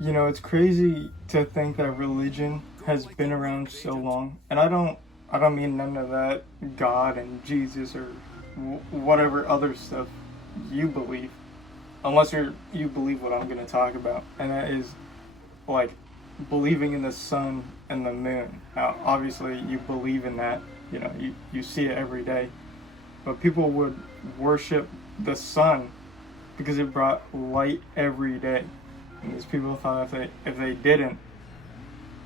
You know, it's crazy to think that religion has been around so long, and I don't mean none of that God and Jesus or whatever other stuff you believe, unless you believe what I'm gonna talk about, and that is like believing in the sun and the moon. Now, obviously, you believe in that. You know, you see it every day, but people would worship the sun because it brought light every day. And these people thought if they didn't,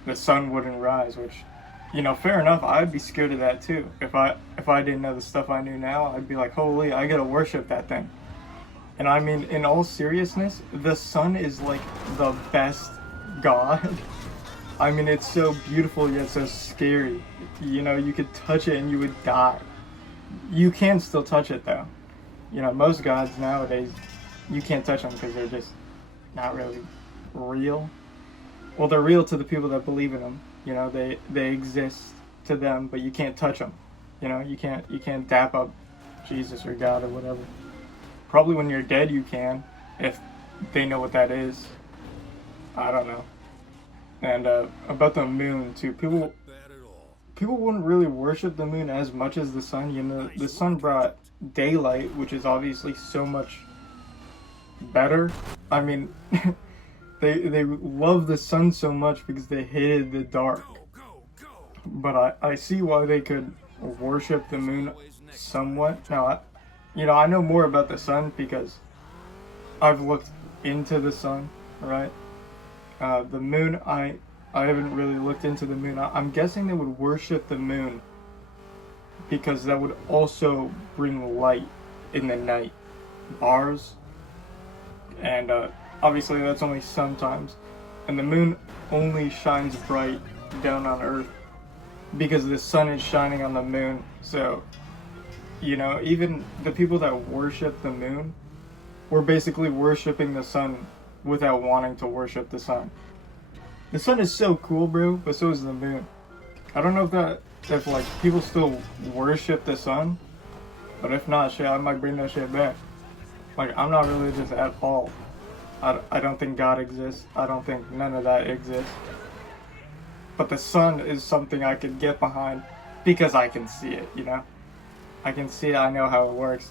the sun wouldn't rise. Which, you know, fair enough. I'd be scared of that too. If I didn't know the stuff I knew now, I'd be like, holy, I gotta worship that thing. And I mean, in all seriousness, the sun is like the best god. I mean, it's so beautiful yet so scary. You know, you could touch it and you would die. You can still touch it though. You know, most gods nowadays, you can't touch them because they're just not really real. Well, they're real to the people that believe in them. You know, they exist to them, but you can't touch them. You know, you can't dap up Jesus or God or whatever. Probably when you're dead you can, if they know what that is. I don't know. And about the moon too, people wouldn't really worship the moon as much as the sun. You know, the sun brought daylight, which is obviously so much better. I mean, they love the sun so much because they hated the dark. But I see why they could worship the moon somewhat. Now, I know more about the sun because I've looked into the sun, right? The moon, I haven't really looked into the moon. I'm guessing they would worship the moon because that would also bring light in the night. Bars. And obviously that's only sometimes. And the moon only shines bright down on Earth because the sun is shining on the moon. So, you know, even the people that worship the moon were basically worshiping the sun without wanting to worship the sun. The sun is so cool, bro, but so is the moon. I don't know if like people still worship the sun, but if not, shit, I might bring that shit back. Like, I'm not religious at all. I don't think God exists. I don't think none of that exists. But the sun is something I could get behind because I can see it, you know? I can see it, I know how it works.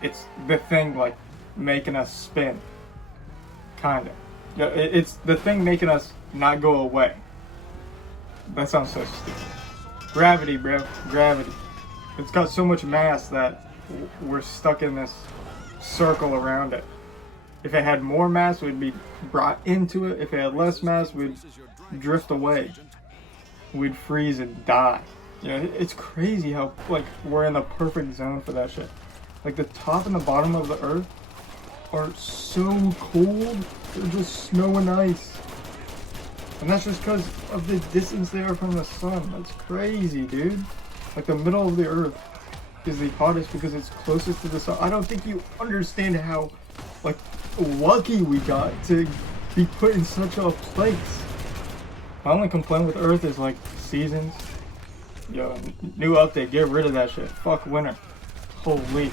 It's the thing, like, making us spin. Kinda. It's the thing making us not go away. That sounds so stupid. Gravity, bro. Gravity. It's got so much mass that we're stuck in this circle around it. If it had more mass, we'd be brought into it. If it had less mass, we'd drift away. We'd freeze and die. You know, it's crazy how, like, we're in the perfect zone for that shit. Like, the top and the bottom of the earth are so cold. They're just snow and ice. And that's just because of the distance they are from the sun. That's crazy, dude. Like, the middle of the earth is the hottest because it's closest to the sun. I don't think you understand how, like, lucky we got to be put in such a place. My only complaint with Earth is, like, seasons. Yo, new update, get rid of that shit. Fuck winter. Holy.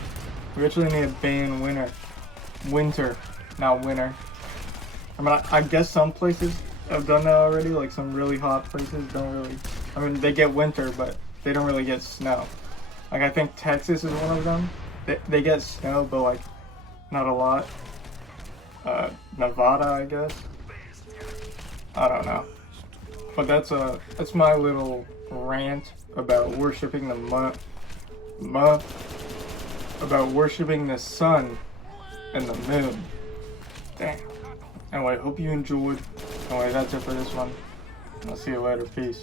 We actually need to ban winter. Winter, not winter. I mean, I guess some places have done that already. Like, some really hot places don't really... I mean, they get winter, but they don't really get snow. Like, I think Texas is one of them. They get snow, but, like, not a lot. Nevada, I guess. I don't know. But that's my little rant about worshiping about worshiping the sun and the moon. Damn. Anyway, hope you enjoyed. Anyway, that's it for this one. I'll see you later. Peace.